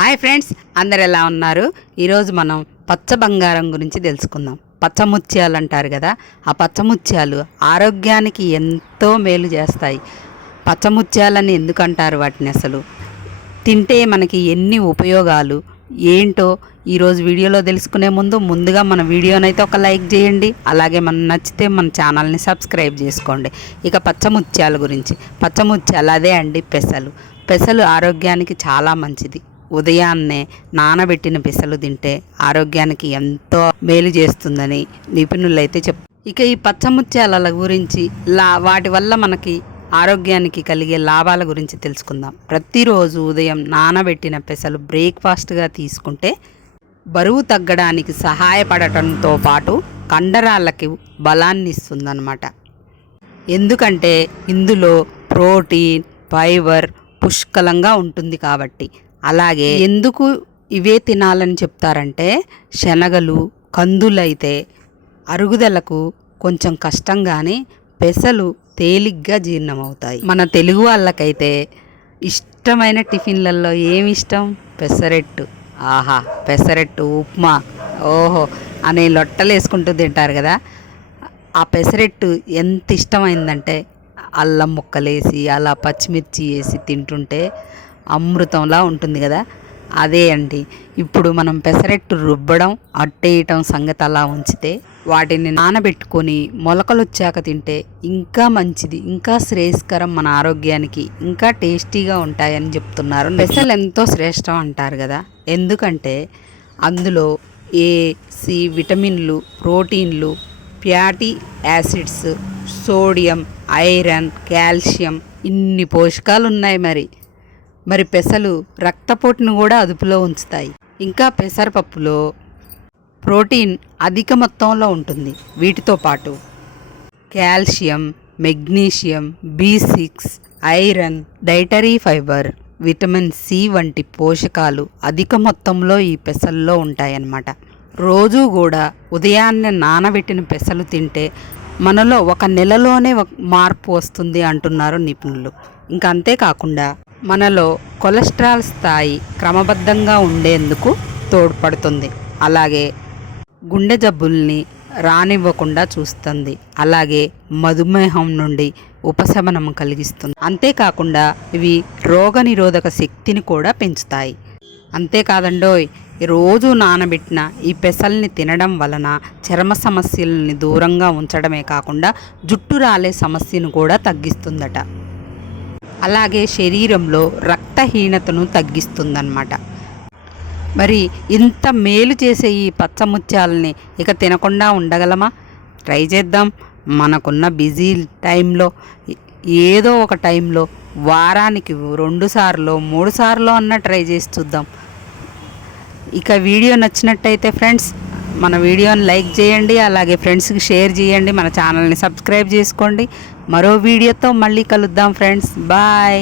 Hi friends, అందరు ఎలా ఉన్నారు? ఈరోజు మనం పచ్చ బంగారం గురించి తెలుసుకుందాం. పచ్చముత్యాలు అంటారు కదా, ఆ పచ్చముత్యాలు ఆరోగ్యానికి ఎంతో మేలు చేస్తాయి. పచ్చముత్యాలని ఎందుకు అంటారు వాటిని? అసలు తింటే మనకి ఎన్ని ఉపయోగాలు ఏంటో ఈరోజు వీడియోలో తెలుసుకునే ముందుగా మన వీడియోనైతే ఒక లైక్ చేయండి. అలాగే మనం నచ్చితే మన ఛానల్ని సబ్స్క్రైబ్ చేసుకోండి. ఇక పచ్చముత్యాల గురించి, పచ్చముత్యాలు అదే అండి పెసలు ఆరోగ్యానికి చాలా మంచిది. ఉదయాన్నే నానబెట్టిన పెసలు తింటే ఆరోగ్యానికి ఎంతో మేలు చేస్తుందని నిపుణులైతే ఇక ఈ పచ్చముత్యాల గురించి వాటి వల్ల మనకి ఆరోగ్యానికి కలిగే లాభాల గురించి తెలుసుకుందాం. ప్రతిరోజు ఉదయం నానబెట్టిన పెసలు బ్రేక్ఫాస్ట్గా తీసుకుంటే బరువు తగ్గడానికి సహాయపడటంతో పాటు కండరాలకి బలాన్ని ఇస్తుందన్నమాట. ఎందుకంటే ఇందులో ప్రోటీన్, ఫైబర్ పుష్కలంగా ఉంటుంది కాబట్టి. అలాగే ఎందుకు ఇవే తినాలని చెప్తారంటే, శనగలు, కందులైతే అరుగుదలకు కొంచెం కష్టం, కానీ పెసలు తేలిగ్గా జీర్ణమవుతాయి. మన తెలుగు వాళ్ళకైతే ఇష్టమైన టిఫిన్లలో ఏమి ఇష్టం? పెసరెట్టు. ఆహా, పెసరెట్టు, ఉప్మా, ఓహో అనే లొట్టలు వేసుకుంటూ తింటారు కదా. ఆ పెసరెట్టు ఎంత ఇష్టమైందంటే అల్లం ముక్కలేసి అలా పచ్చిమిర్చి వేసి తింటుంటే అమృతంలా ఉంటుంది కదా. అదే అండి, ఇప్పుడు మనం పెసరెట్టు రుబ్బడం, అట్టేయటం సంగతి అలా ఉంచితే, వాటిని నానబెట్టుకొని మొలకలు వచ్చాక తింటే ఇంకా మంచిది, ఇంకా శ్రేయస్కరం, మన ఆరోగ్యానికి ఇంకా టేస్టీగా ఉంటాయని చెప్తున్నారు. పెసలు ఎంతో శ్రేష్టం అంటారు కదా, ఎందుకంటే అందులో ఏ, సి విటమిన్లు, ప్రోటీన్లు, fatty acids, sodium, iron, calcium ఇన్ని పోషకాలు ఉన్నాయి. మరి పెసలు రక్తపోటును కూడా అదుపులో ఉంచుతాయి. ఇంకా పెసరపప్పులో ప్రోటీన్ అధిక మొత్తంలో ఉంటుంది. వీటితో పాటు calcium, magnesium, B6, iron, dietary fibre, vitamin C వంటి పోషకాలు అధిక మొత్తంలో ఈ పెసల్లో ఉంటాయన్నమాట. రోజు కూడా ఉదయాన్నే నానబెట్టిన పెసలు తింటే మనలో ఒక నెలలోనే మార్పు వస్తుంది అంటున్నారు నిపుణులు. ఇంకా అంతేకాకుండా మనలో కొలెస్ట్రాల్ స్థాయి క్రమబద్ధంగా ఉండేందుకు తోడ్పడుతుంది. అలాగే గుండె జబ్బుల్ని రానివ్వకుండా చూస్తుంది. అలాగే మధుమేహం నుండి ఉపశమనం కలిగిస్తుంది. అంతేకాకుండా ఇవి రోగనిరోధక శక్తిని కూడా పెంచుతాయి. అంతేకాదండోయ్, రోజు నానబెట్టిన ఈ పెసల్ని తినడం వలన చర్మ సమస్యలని దూరంగా ఉంచడమే కాకుండా జుట్టు రాలే సమస్యను కూడా తగ్గిస్తుందట. అలాగే శరీరంలో రక్తహీనతను తగ్గిస్తుందన్నమాట. మరి ఇంత మేలు చేసే ఈ పచ్చముత్యాలని ఇక తినకుండా ఉండగలమా? ట్రై చేద్దాం. మనకున్న బిజీ టైంలో ఏదో ఒక టైంలో వారానికి 2 సార్లు 3 సార్లు అన్న ట్రై చేసి చూద్దాం. ఇక వీడియో నచ్చినట్టయితే ఫ్రెండ్స్, మన వీడియోని లైక్ చేయండి. అలాగే ఫ్రెండ్స్కి షేర్ చేయండి. మన ఛానల్ని సబ్స్క్రైబ్ చేసుకోండి. మరో వీడియోతో మళ్ళీ కలుద్దాం ఫ్రెండ్స్. బాయ్.